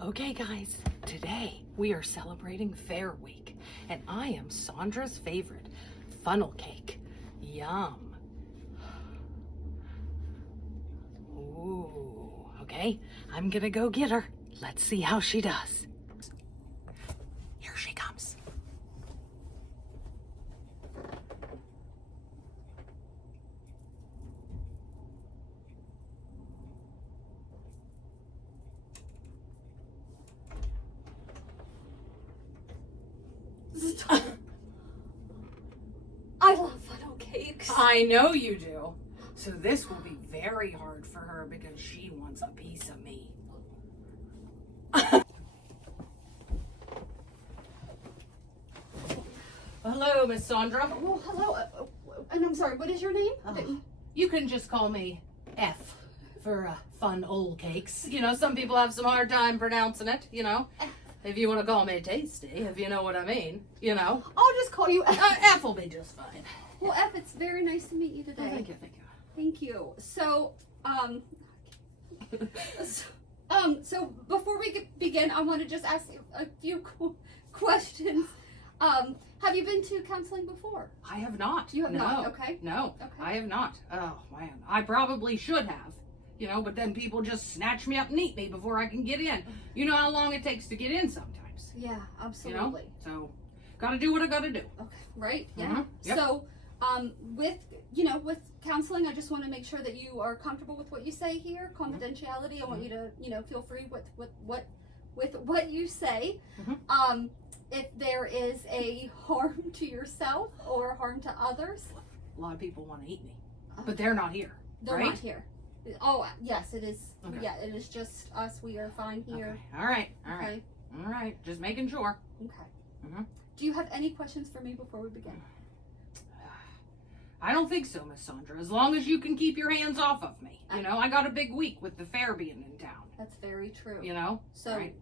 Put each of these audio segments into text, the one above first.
Okay guys, today we are celebrating Fair Week and I am Sandra's favorite, funnel cake. Yum. Ooh, okay, I'm gonna go get her. Let's see how she does. Here she comes. I love funnel cakes. I know you do. So this will be very hard for her because she wants a piece of me. Hello, Miss Sandra. Well, hello. And I'm sorry, what is your name? You can just call me F for fun old cakes. You know, some people have some hard time pronouncing it, you know. If you want to call me Tasty, if you know what I mean, you know. I'll just call you F. F will be just fine. Well, F, it's very nice to meet you today. Oh, thank you, thank you. Thank you. So, so before we begin, I want to just ask you a few questions. Have you been to counseling before? I have not. You have not, okay. No, Okay. I have not. Oh, man. I probably should have, you know, but then people just snatch me up and eat me before I can get in. You know how long it takes to get in sometimes. Yeah, You absolutely. know? So, gotta do what I gotta do. Okay, right? Yeah. Mhm, yep. So, with counseling, I just want to make sure that you are comfortable with what you say here. Confidentiality. I want you to, feel free with what you say. Mhm. If there is a harm to yourself or harm to others, A lot of people want to eat me, but they're not here. they're right? not here. Oh, yes, it is. Okay. Yeah, it is just us. We are fine here. Okay. All right. Okay. All right. Just making sure. Okay. Mhm. Do you have any questions for me before we begin? I don't think so, Miss Sandra. As long as you can keep your hands off of me. You know, I got a big week with the fair being in town. That's very true. You know? So, right?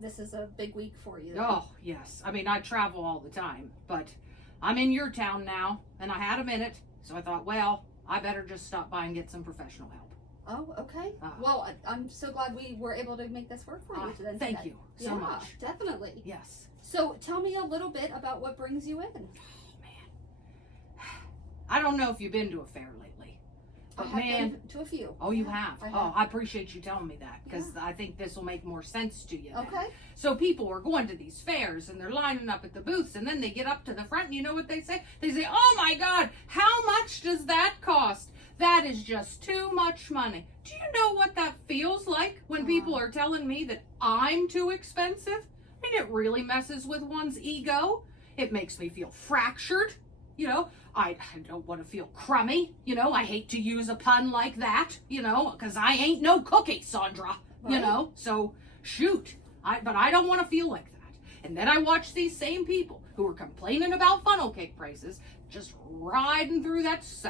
this is a big week for you? Oh, yes. I mean, I travel all the time, but I'm in your town now, and I had a minute, so I thought, well, I better just stop by and get some professional help. Oh, okay. Well, I'm so glad we were able to make this work for you today. Thank you so much. Definitely. Yes. So tell me a little bit about what brings you in. Oh, man. I don't know if you've been to a fair lately, but I have man. been to a few. Oh, you Yeah, have? I have. Oh, I appreciate you telling me that because I think this will make more sense to you. then. Okay. So people are going to these fairs and they're lining up at the booths and then they get up to the front and you know what they say? They say, oh my God, how much does that cost? That is just too much money. Do you know what that feels like when people are telling me that I'm too expensive? I mean, it really messes with one's ego. It makes me feel fractured. You know, I don't want to feel crummy. You know, I hate to use a pun like that, you know, because I ain't no cookie, Sandra, you Right. know, so shoot. But I don't want to feel like that. And then I watch these same people who are complaining about funnel cake prices just riding through that's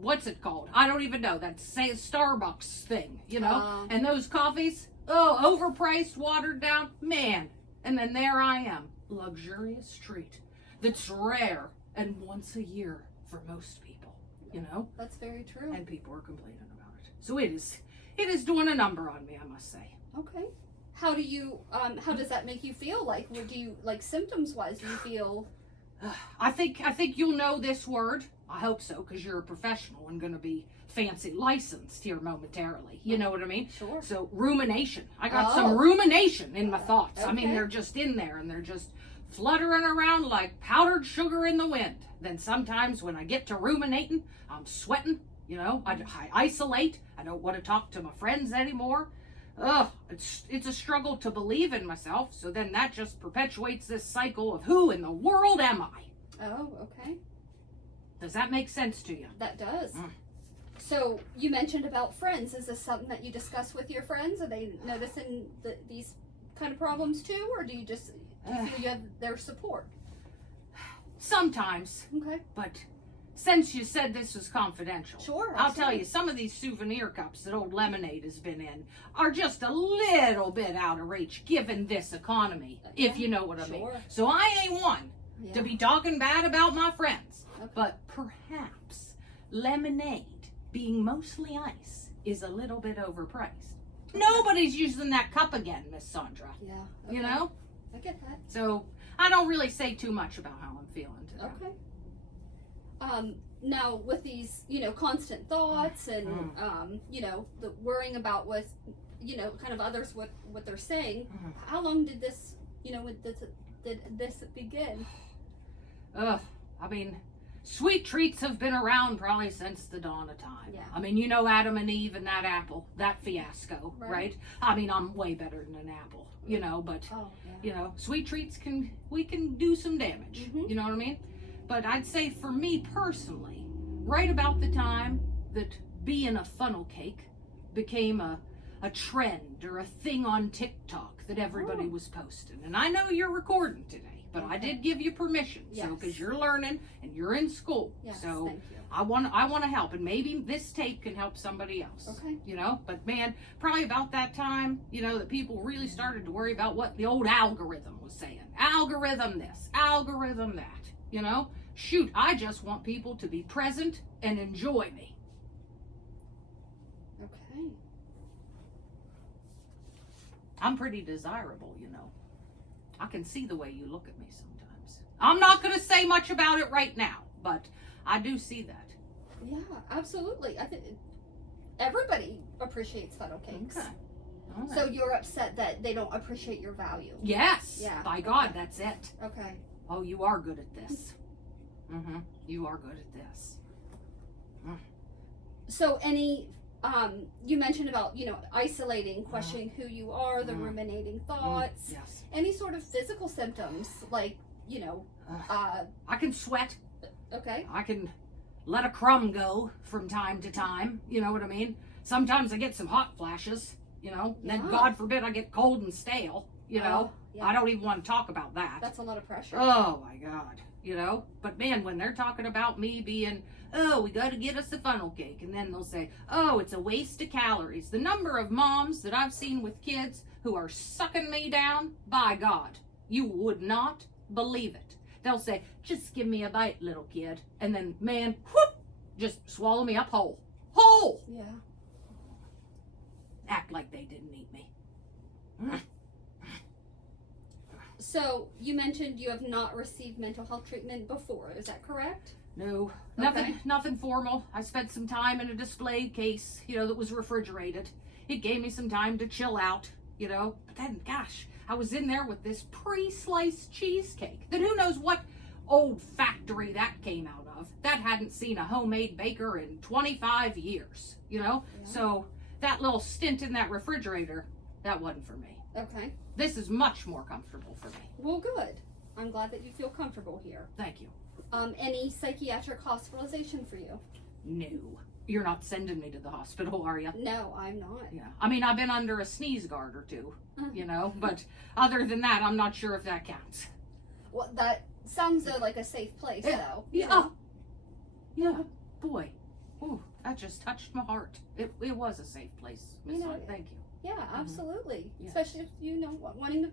what's it called? I don't even know. That Starbucks thing, you know, and those coffees, overpriced, watered down, man. And then there I am, luxurious treat that's rare and once a year for most people, you know? That's very true. And people are complaining about it. So it is doing a number on me, I must say. Okay. How does that make you feel? Like, do you, like, symptoms wise, do you feel? I think you'll know this word. I hope so, because you're a professional and going to be fancy licensed here momentarily. You know what I mean? Sure. So rumination. I got some rumination in my thoughts. I mean, Okay. they're just in there and they're just fluttering around like powdered sugar in the wind. Then sometimes when I get to ruminating, I'm sweating. You know, I isolate. I don't want to talk to my friends anymore. Ugh, it's a struggle to believe in myself. So then that just perpetuates this cycle of who in the world am I? Oh, okay. Does that make sense to you? That does. So you mentioned about friends. Is this something that you discuss with your friends? Are they noticing these kind of problems too, or do you feel you have their support? Sometimes, Okay. but since you said this was confidential, Sure. I'll tell you, some of these souvenir cups that old Lemonade has been in are just a little bit out of reach given this economy, if you know what I mean. Sure. So I ain't one to be talking bad about my friends, Okay. but perhaps Lemonade, being mostly ice, is a little bit overpriced. Nobody's using that cup again, Miss Sandra. Yeah. You know? I get that. So I don't really say too much about how I'm feeling today. Okay. Now with these, constant thoughts and, the worrying about what, kind of others, what they're saying, how long did this, did this begin? Ugh, I mean, sweet treats have been around probably since the dawn of time. Yeah. I mean, Adam and Eve and that apple, that fiasco, right? I mean, I'm way better than an apple, but, sweet treats we can do some damage, you know what I mean? But I'd say for me personally, right about the time that being a funnel cake became a trend or a thing on TikTok that everybody was posting. And I know you're recording today, but I did give you permission, so because you're learning and you're in school. Yes, so thank you. I want to help, and maybe this tape can help somebody else. Okay. But man, probably about that time, that people really started to worry about what the old algorithm was saying. Algorithm this, algorithm that, Shoot, I just want people to be present and enjoy me. Okay. I'm pretty desirable, I can see the way you look at me sometimes. I'm not going to say much about it right now, but I do see that. Yeah, absolutely. I think everybody appreciates funnel cakes. Okay. All right. So you're upset that they don't appreciate your value? Yes. Yeah. By God, that's it. Okay. Oh, you are good at this. You are good at this. So any, you mentioned about, isolating, questioning who you are, the ruminating thoughts. Yes. Any sort of physical symptoms, like, I can sweat. Okay. I can let a crumb go from time to time. You know what I mean? Sometimes I get some hot flashes, and then God forbid I get cold and stale, Yeah. I don't even want to talk about that. That's a lot of pressure. Oh my God, But man, when they're talking about me being, oh, we got to get us a funnel cake, and then they'll say, oh, it's a waste of calories. The number of moms that I've seen with kids who are sucking me down, by God, you would not believe it. They'll say, just give me a bite, little kid. And then, man, whoop, just swallow me up whole. Whole! Yeah. Act like they didn't eat me. So you mentioned you have not received mental health treatment before. Is that correct? No, Okay. nothing formal. I spent some time in a display case, that was refrigerated. It gave me some time to chill out, But then, gosh, I was in there with this pre-sliced cheesecake that who knows what old factory that came out of. That hadn't seen a homemade baker in 25 years, Yeah. So that little stint in that refrigerator, that wasn't for me. Okay. This is much more comfortable for me. Well, good. I'm glad that you feel comfortable here. Thank you. Any psychiatric hospitalization for you? No. You're not sending me to the hospital, are you? No, I'm not. Yeah. I mean, I've been under a sneeze guard or two, but other than that, I'm not sure if that counts. Well, that sounds like a safe place, though. Yeah. Yeah. Boy. Ooh, that just touched my heart. It was a safe place, Miss Hunt. Thank you. Yeah, absolutely. Yeah. Especially if, wanting to,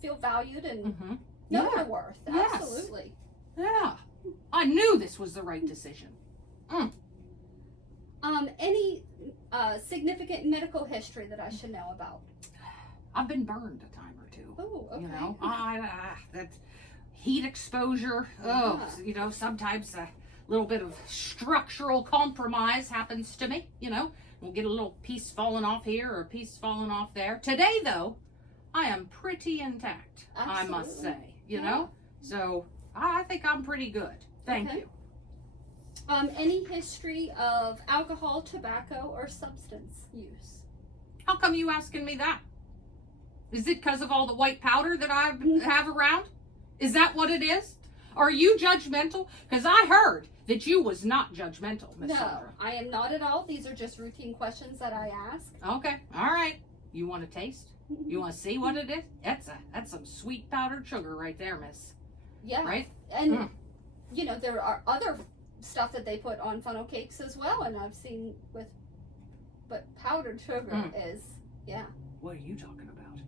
feel valued and Yeah. know your worth. Yes. Absolutely. Yeah. I knew this was the right decision. Any significant medical history that I should know about? I've been burned a time or two. Oh, okay. That heat exposure. Sometimes a little bit of structural compromise happens to me. We'll get a little piece falling off here or a piece falling off there. Today, though, I am pretty intact. Absolutely. I must say. Yeah. So I think I'm pretty good. Thank you. Any history of alcohol, tobacco, or substance use? How come you asking me that? Is it because of all the white powder that I have around? Is that what it is? Are you judgmental? Because I heard that you was not judgmental, Miss No, Sandra. I am not at all. These are just routine questions that I ask. Okay, all right. You want to taste? You want to see what it is? That's some sweet powdered sugar right there, Miss. Yeah. Right? And there are other stuff that they put on funnel cakes as well, and I've seen but powdered sugar is, yeah. What are you talking about?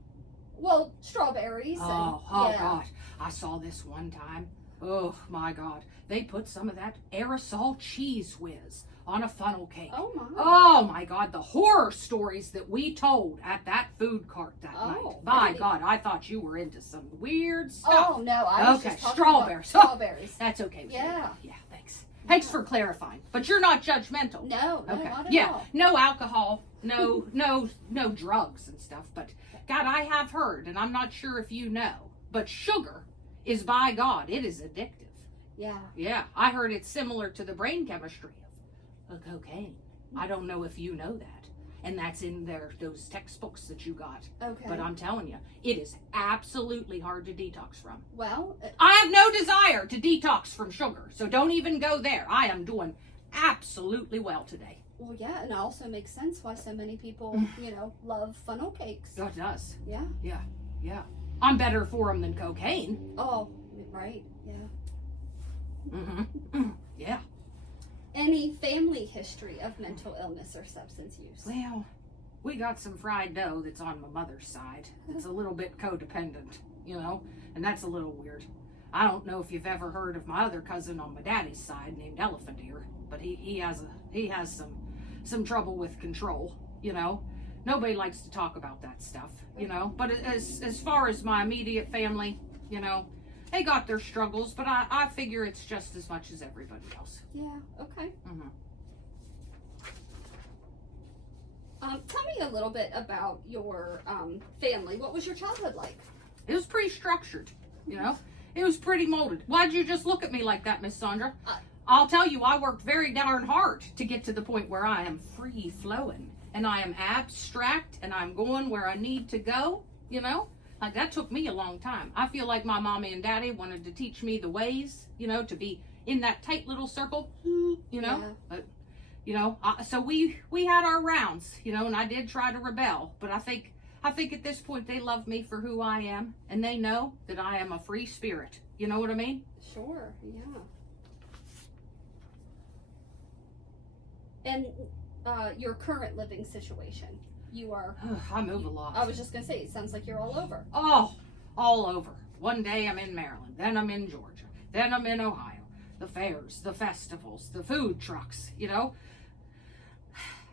Well, strawberries. Oh yeah. God. I saw this one time. Oh my God. They put some of that aerosol cheese whiz on a funnel cake. Oh my. Oh my God, the horror stories that we told at that food cart that night. By God, I thought you were into some weird stuff. Oh no, I was Okay, just talking strawberries. about strawberries. That's okay. With Yeah. you. Yeah, thanks. Thanks for clarifying. But you're not judgmental. No, Okay. not at Yeah, all. no alcohol, no drugs and stuff. But God, I have heard, and I'm not sure if you know, but sugar is, by God, it is addictive. Yeah. Yeah, I heard it's similar to the brain chemistry of cocaine. I don't know if you know that. And that's in those textbooks that you got. Okay. But I'm telling you, it is absolutely hard to detox from. Well, I have no desire to detox from sugar, so don't even go there. I am doing absolutely well today. well, yeah, and it also makes sense why so many people, love funnel cakes. Oh, it does. Yeah. Yeah. I'm better for them than cocaine. Oh, right. Yeah. Mm-hmm. Yeah. Any family history of mental illness or substance use? Well, we got some fried dough that's on my mother's side. It's a little bit codependent, and that's a little weird. I don't know if you've ever heard of my other cousin on my daddy's side named Elephant Ear, but he has some trouble with control, Nobody likes to talk about that stuff, But as far as my immediate family, they got their struggles, but I figure it's just as much as everybody else. Yeah, okay. Mm-hmm. Tell me a little bit about your family. What was your childhood like? It was pretty structured, It was pretty molded. Why'd you just look at me like that, Miss Sandra? I'll tell you, I worked very darn hard to get to the point where I am free-flowing, and I am abstract, and I'm going where I need to go, Like, that took me a long time. I feel like my mommy and daddy wanted to teach me the ways, to be in that tight little circle, Yeah. But, so we had our rounds, and I did try to rebel, but I think at this point they love me for who I am, and they know that I am a free spirit. You know what I mean? Sure, yeah. And your current living situation, you are... I move a lot. I was just going to say, it sounds like you're all over. Oh, all over. One day I'm in Maryland, then I'm in Georgia, then I'm in Ohio. The fairs, the festivals, the food trucks,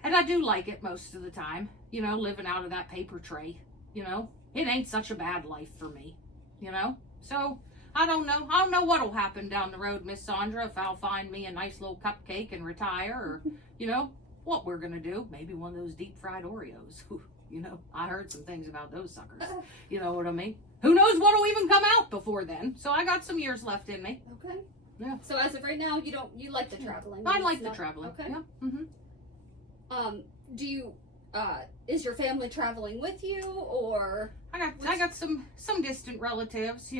And I do like it most of the time, living out of that paper tray, It ain't such a bad life for me, So I don't know. I don't know what'll happen down the road, Miss Sandra, if I'll find me a nice little cupcake and retire, or, what we're going to do. Maybe one of those deep fried Oreos. I heard some things about those suckers. You know what I mean? Who knows what'll even come out before then. So I got some years left in me. Okay. Yeah. So as of right now, you like the traveling? I like the traveling. Okay. Yeah. Mm-hmm. Do you, is your family traveling with you, or? I got some distant relatives,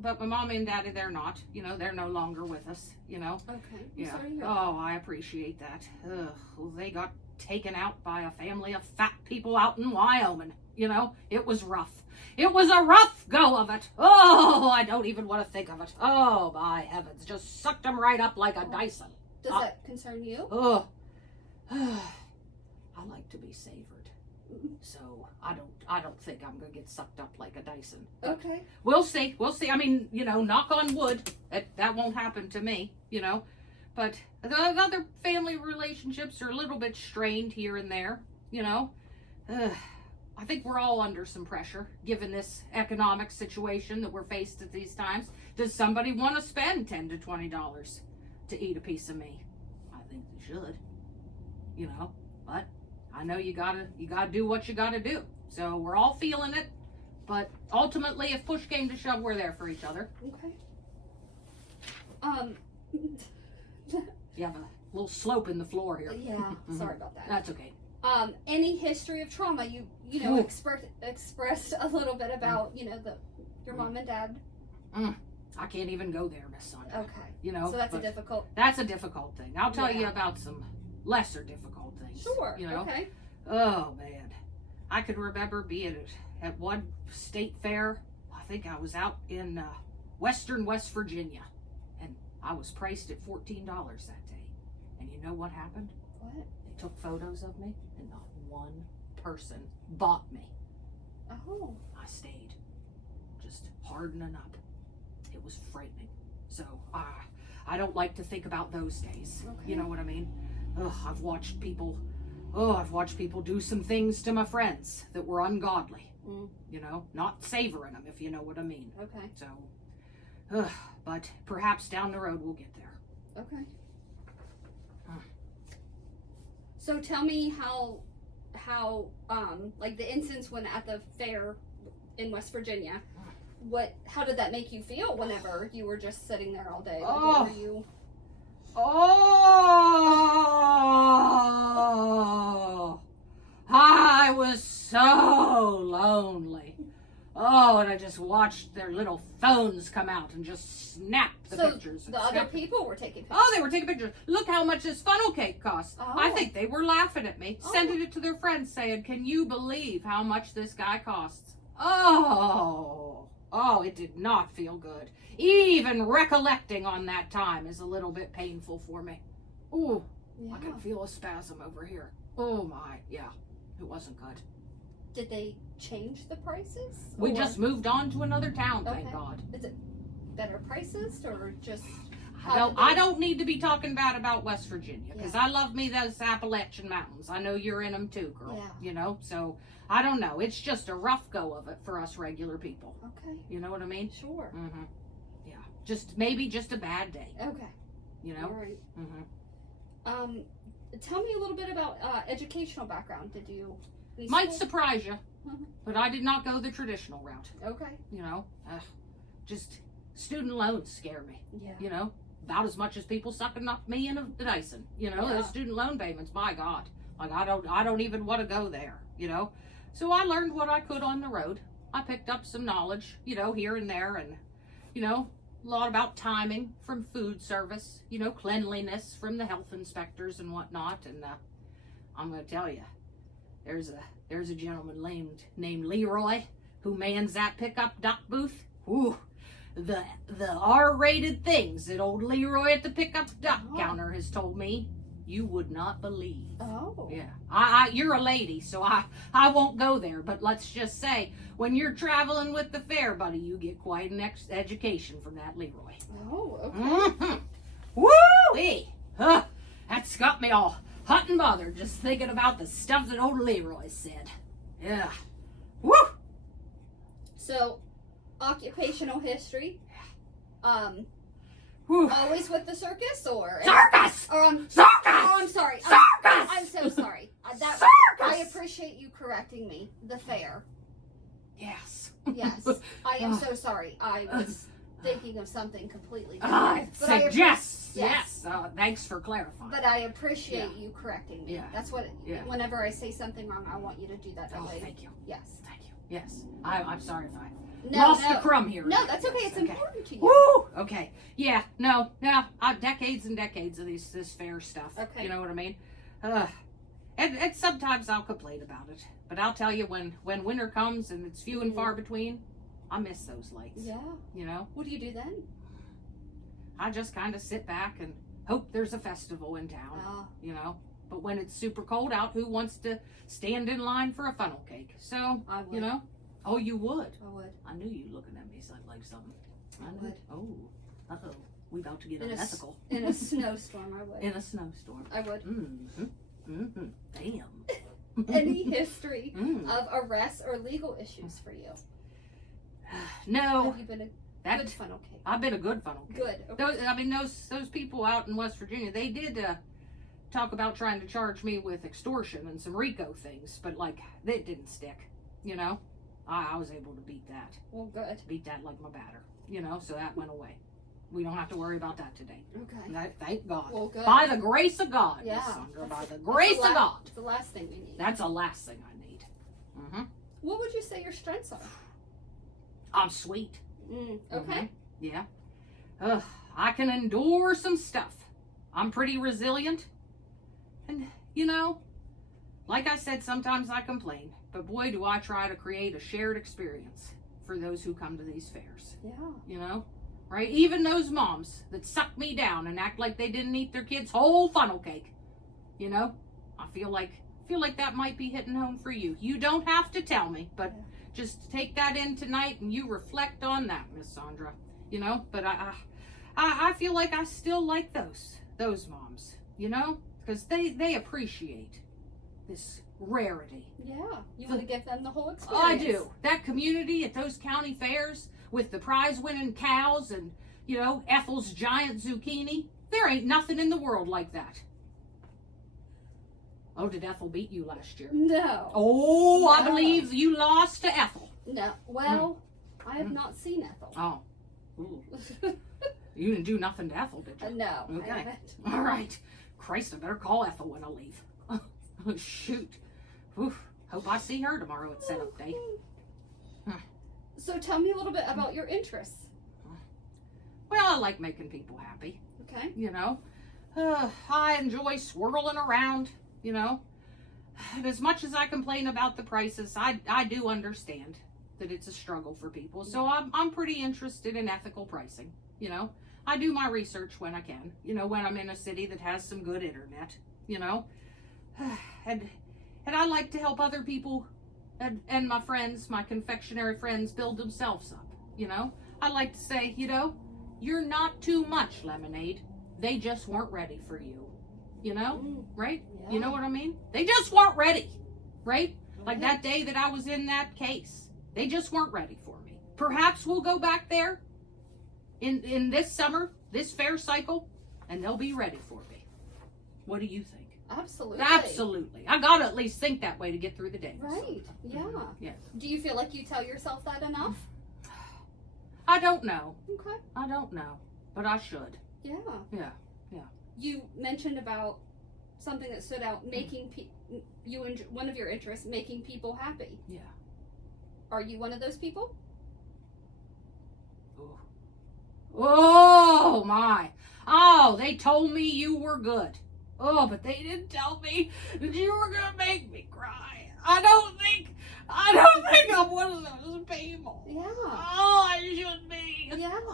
but my mom and daddy, they're not, they're no longer with us, Okay. Yeah. Sorry to hear Oh, I appreciate that. Well, they got taken out by a family of fat people out in Wyoming. It was rough. It was a rough go of it. Oh, I don't even want to think of it. Oh, my heavens. Just sucked them right up like a Dyson. Does that concern you? Oh. I like to be savored. So I don't think I'm going to get sucked up like a Dyson. But okay. We'll see. I mean, knock on wood. That won't happen to me, But the other family relationships are a little bit strained here and there, I think we're all under some pressure, given this economic situation that we're faced at these times. Does somebody want to spend $10 to $20 to eat a piece of me? I think they should, But I know you gotta do what you gotta do. So we're all feeling it, but ultimately, if push came to shove, we're there for each other. Okay. You have a little slope in the floor here. Yeah. Sorry about that. That's okay. Any history of trauma? You expressed a little bit about your mom and dad. I can't even go there, Miss Sandra. Okay. So that's difficult. That's a difficult thing. I'll tell you about some lesser difficult things. Sure. Okay. Oh man, I can remember being at one state fair. I think I was out in western West Virginia, and I was priced at $14 that day. And you know what happened? What? They took photos of me, and not one person bought me. Oh. I stayed, just hardening up. It was frightening. So I don't like to think about those days. Okay. You know what I mean? I've watched people do some things to my friends that were ungodly. You know, not savoring them, if you know what I mean. Okay. So, but perhaps down the road we'll get there. Okay. So tell me how like the instance when at the fair in West Virginia, how did that make you feel whenever you were just sitting there all day? Like, what were you? I was so lonely. And I just watched their little phones come out and just snap the pictures. The other people were taking pictures. Oh, they were taking pictures. Look how much this funnel cake costs. Oh. I think they were laughing at me, sending it to their friends saying, can you believe how much this guy costs? It did not feel good. Even recollecting on that time is a little bit painful for me. Ooh, yeah. I can feel a spasm over here. Oh my, yeah, it wasn't good. Did they change the prices? We just moved on to another town, thank God. Is it better prices or just... I don't need to be talking bad about West Virginia because I love me those Appalachian Mountains. I know you're in them too, girl. Yeah. You know, so I don't know. It's just a rough go of it for us regular people. Okay. You know what I mean? Sure. Mm-hmm. Yeah. Maybe just a bad day. Okay. You know? All right. Mm-hmm. Tell me a little bit about educational background. Did you... Might surprise you, but I did not go the traditional route. Okay. You know, just student loans scare me. Yeah. You know, about as much as people sucking up me in a Dyson. You know, those student loan payments. My God, like I don't even want to go there. You know, so I learned what I could on the road. I picked up some knowledge, you know, here and there, and you know, a lot about timing from food service. You know, cleanliness from the health inspectors and whatnot. And I'm going to tell you. There's a gentleman named Leroy who mans that pickup dock booth. Ooh, the R-rated things that old Leroy at the pickup dock counter has told me you would not believe. Oh. Yeah. You're a lady, so I won't go there. But let's just say when you're traveling with the fair, buddy, you get quite an education from that Leroy. Oh. Okay. Mm-hmm. Woo-wee! That's got me all hot and bothered just thinking about the stuff that old Leroy said. Yeah. Woo! So, occupational history. Whew. Always with the circus or... Circus! Circus! Oh, I'm sorry. Circus! I'm so sorry. Circus! I appreciate you correcting me. The fair. Yes. Yes. I am so sorry. I was thinking of something completely different. I said yes. Yes. Thanks for clarifying. But I appreciate you correcting me. Yeah. That's what. Yeah. Whenever I say something wrong, I want you to do that. Oh, thank you. Yes. Thank you. Yes. I'm sorry if I lost a crumb here. No, that's okay. It's important to you. Woo! Okay. Yeah. No. I've decades and decades of this fair stuff. Okay. You know what I mean? And sometimes I'll complain about it, but I'll tell you when winter comes and it's few and far between, I miss those lights. Yeah. You know? What do you do then? I just kind of sit back and hope there's a festival in town. You know? But when it's super cold out, who wants to stand in line for a funnel cake? So, I would. you know? Oh, you would? I would. I knew you looking at me like something. I would. Oh. Uh-oh. We about to get unethical. In a snowstorm, I would. In a snowstorm. I would. Mm-hmm. Mm-hmm. Damn. Any history of arrests or legal issues for you? No. Have you been a good funnel cake? I've been a good funnel cake. Good. Okay. Those people out in West Virginia, they did talk about trying to charge me with extortion and some RICO things, but like that didn't stick. You know, I was able to beat that. Well, good. Beat that like my batter. You know, so that went away. We don't have to worry about that today. Okay. Thank God. Well, good. By the grace of God, yeah. Miss Sandra. By the grace of God. It's the last thing we need. That's the last thing I need. Mm-hmm. What would you say your strengths are? I'm sweet. Okay. Mm-hmm. Yeah. I can endure some stuff. I'm pretty resilient. And, you know, like I said, sometimes I complain. But boy, do I try to create a shared experience for those who come to these fairs. Yeah. You know? Right? Even those moms that suck me down and act like they didn't eat their kids' whole funnel cake. You know? I feel like that might be hitting home for you. You don't have to tell me, but just take that in tonight and you reflect on that, Miss Sandra. You know? But I feel like I still like those moms. You know? because they appreciate this rarity. Yeah, you want to give them the whole experience. I do. That community at those county fairs with the prize-winning cows and, Ethel's giant zucchini, there ain't nothing in the world like that. Oh, did Ethel beat you last year? No. Oh, No. I believe you lost to Ethel. No. Well, I have not seen Ethel. Oh. Ooh. You didn't do nothing to Ethel, did you? No. Okay. I haven't. All right. Christ, I better call Ethel when I leave. Oh, shoot. Oof. Hope I see her tomorrow at setup day. So tell me a little bit about your interests. Well, I like making people happy. Okay. I enjoy swirling around, And as much as I complain about the prices, I do understand that it's a struggle for people. So I'm pretty interested in ethical pricing, I do my research when I can, when I'm in a city that has some good internet, And I like to help other people and my friends, my confectionery friends, build themselves up, I like to say, you're not too much, Lemonade. They just weren't ready for you, right? Yeah. You know what I mean? They just weren't ready, right? Like that day that I was in that case. They just weren't ready for me. Perhaps we'll go back there in this summer, this fair cycle, and they'll be ready for me. What do you think? Absolutely. Absolutely. I gotta at least think that way to get through the day. Right. Yeah. Yeah. Do you feel like you tell yourself that enough? I don't know. Okay. I don't know. But I should. Yeah. Yeah. You mentioned about something that stood out, making one of your interests, making people happy. Yeah. Are you one of those people? Oh my. Oh, they told me you were good. Oh, but they didn't tell me that you were gonna make me cry. I don't think I'm one of those people. Yeah. Oh, I should be. Yeah, absolutely.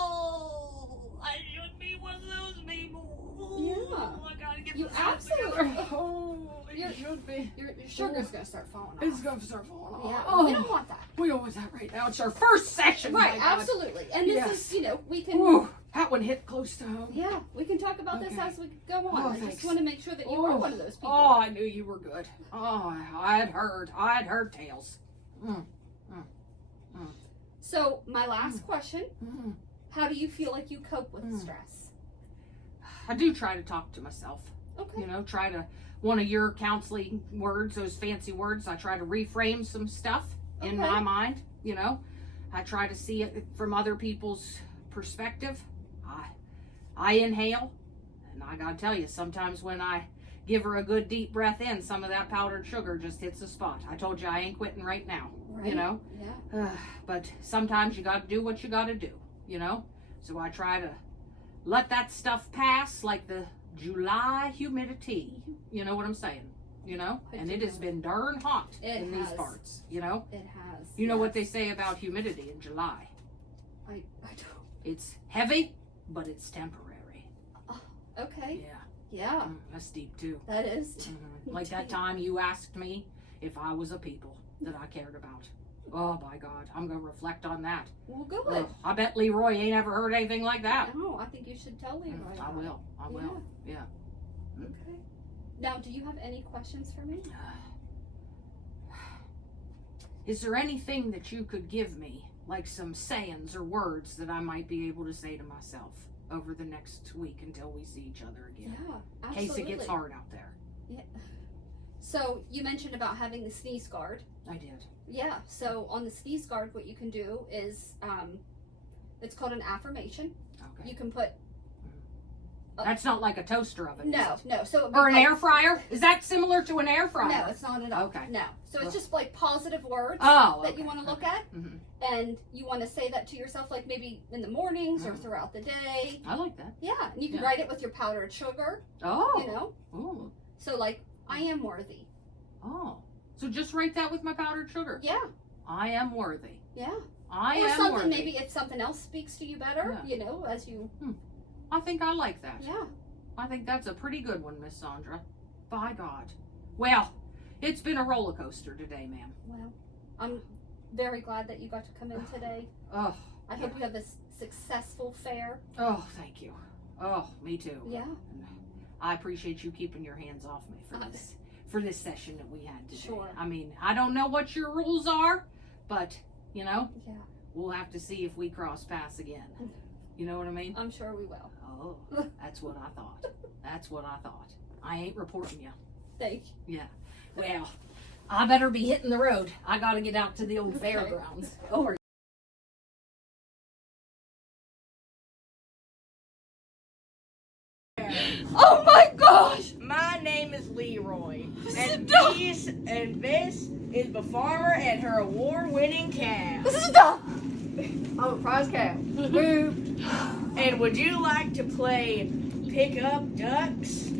Oh, I should be one of those people. Yeah. Oh, I gotta get You myself absolutely- together. Oh, it You're- should be. Your sugar's gonna start falling off. It's gonna start falling off. Yeah. Oh, We don't want that. we don't want that right now. It's our first session. Right. my God. Absolutely. And this Yes. is, we can. Ooh, that one hit close to home. Yeah, we can talk about this Okay. as we go on. Oh, I thanks. just want to make sure that you are one of those people. Oh, I knew you were good. Oh, I had heard tales. So, my last question, Mm. how do you feel like you cope with Mm. stress? I do try to talk to myself. Okay. Try to, one of your counseling words, those fancy words, I try to reframe some stuff in Okay. my mind, I try to see it from other people's perspective. I inhale, and I gotta tell you, sometimes when I give her a good deep breath in, some of that powdered sugar just hits the spot. I told you I ain't quitting right now, Right. Yeah. but sometimes you gotta do what you gotta do, So I try to let that stuff pass like the July humidity. You know what I'm saying? And it has been darn hot in these has. parts, It has. You know what they say about humidity in July? I don't. It's heavy, but it's temporary. Okay. Yeah. Yeah. That's deep too. That is. Like that time you asked me if I was a people that I cared about. Oh my God, I'm gonna reflect on that. Well, good. Ugh, I bet Leroy ain't ever heard anything like that. No, I think you should tell Leroy. I about will. I will. Yeah. it. Okay. Now, do you have any questions for me? Is there anything that you could give me, like some sayings or words that I might be able to say to myself over the next week until we see each other again? Yeah, In absolutely. case it gets hard out there. Yeah. So you mentioned about having the sneeze guard. I did. Yeah. So on the sneeze guard, what you can do is, it's called an affirmation. Okay. You can put. That's not like a toaster oven. No, is it? no. So it would Or be an like- air fryer? Is that similar to an air fryer? No, it's not at all. Okay. No. So it's just like positive words Oh, that you want to look at, Mm-hmm. and you want to say that to yourself, like maybe in the mornings or Mhm. throughout the day. I like that. Yeah, and you can Yeah. write it with your powdered sugar. Oh. Ooh. So like, I am worthy. Oh. So just write that with my powdered sugar. Yeah, I am worthy. yeah. I or am something. worthy. Maybe if something else speaks to you better, Yeah. as you. I think I like that. Yeah. I think that's a pretty good one, Miss Sandra. By God. Well, it's been a roller coaster today, ma'am. Well, I'm very glad that you got to come in today. Oh. I hope you have a successful fair. Oh, thank you. Oh, me too. Yeah. I appreciate you keeping your hands off me for this session that we had today. Sure. I mean, I don't know what your rules are, but you know, Yeah. we'll have to see if we cross paths again. You know what I mean? I'm sure we will. Oh, that's what I thought. That's what I thought. I ain't reporting you. Thank you. Yeah. Well, I better be hitting the road. I gotta get out to the old fairgrounds. Over. Oh my gosh! My name is Leroy, and Stop. this is the farmer and her award-winning cow. Stop! Oh, prize cow. And would you like to play pick up ducks?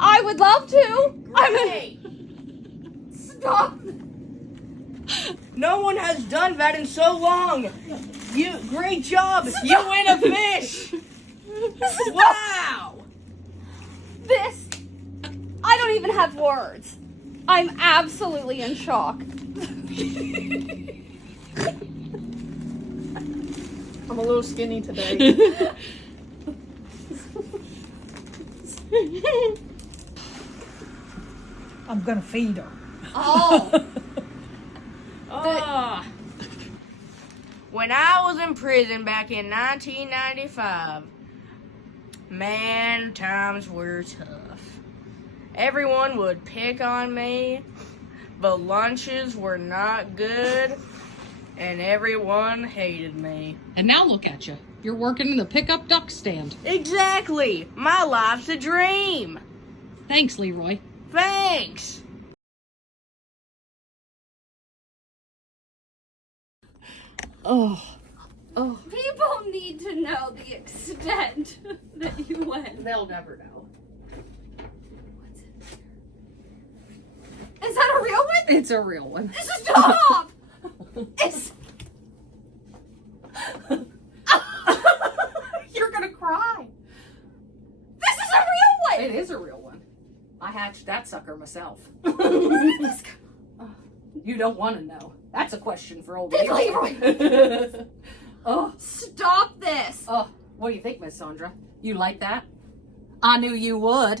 I would love to. Great! Stop! No one has done that in so long. Great job. You win a fish. Wow! This, I don't even have words. I'm absolutely in shock. I'm a little skinny today. I'm gonna feed her. Oh, Oh. When I was in prison back in 1995, man, times were tough. Everyone would pick on me, but lunches were not good, and everyone hated me. And now look at you. You're working in the pickup duck stand. Exactly! My life's a dream! Thanks, Leroy. Thanks! Oh. people need to know the extent that you went. They'll never know. What's in there? Is that a real one? It's a real one. Stop! It's. You're gonna cry. This is a real one. It is a real one. I hatched that sucker myself. Where did this come? You don't want to know. That's a question for old Did Leroy. Oh, Stop this! oh, what do you think, Miss Sandra? You like that? I knew you would.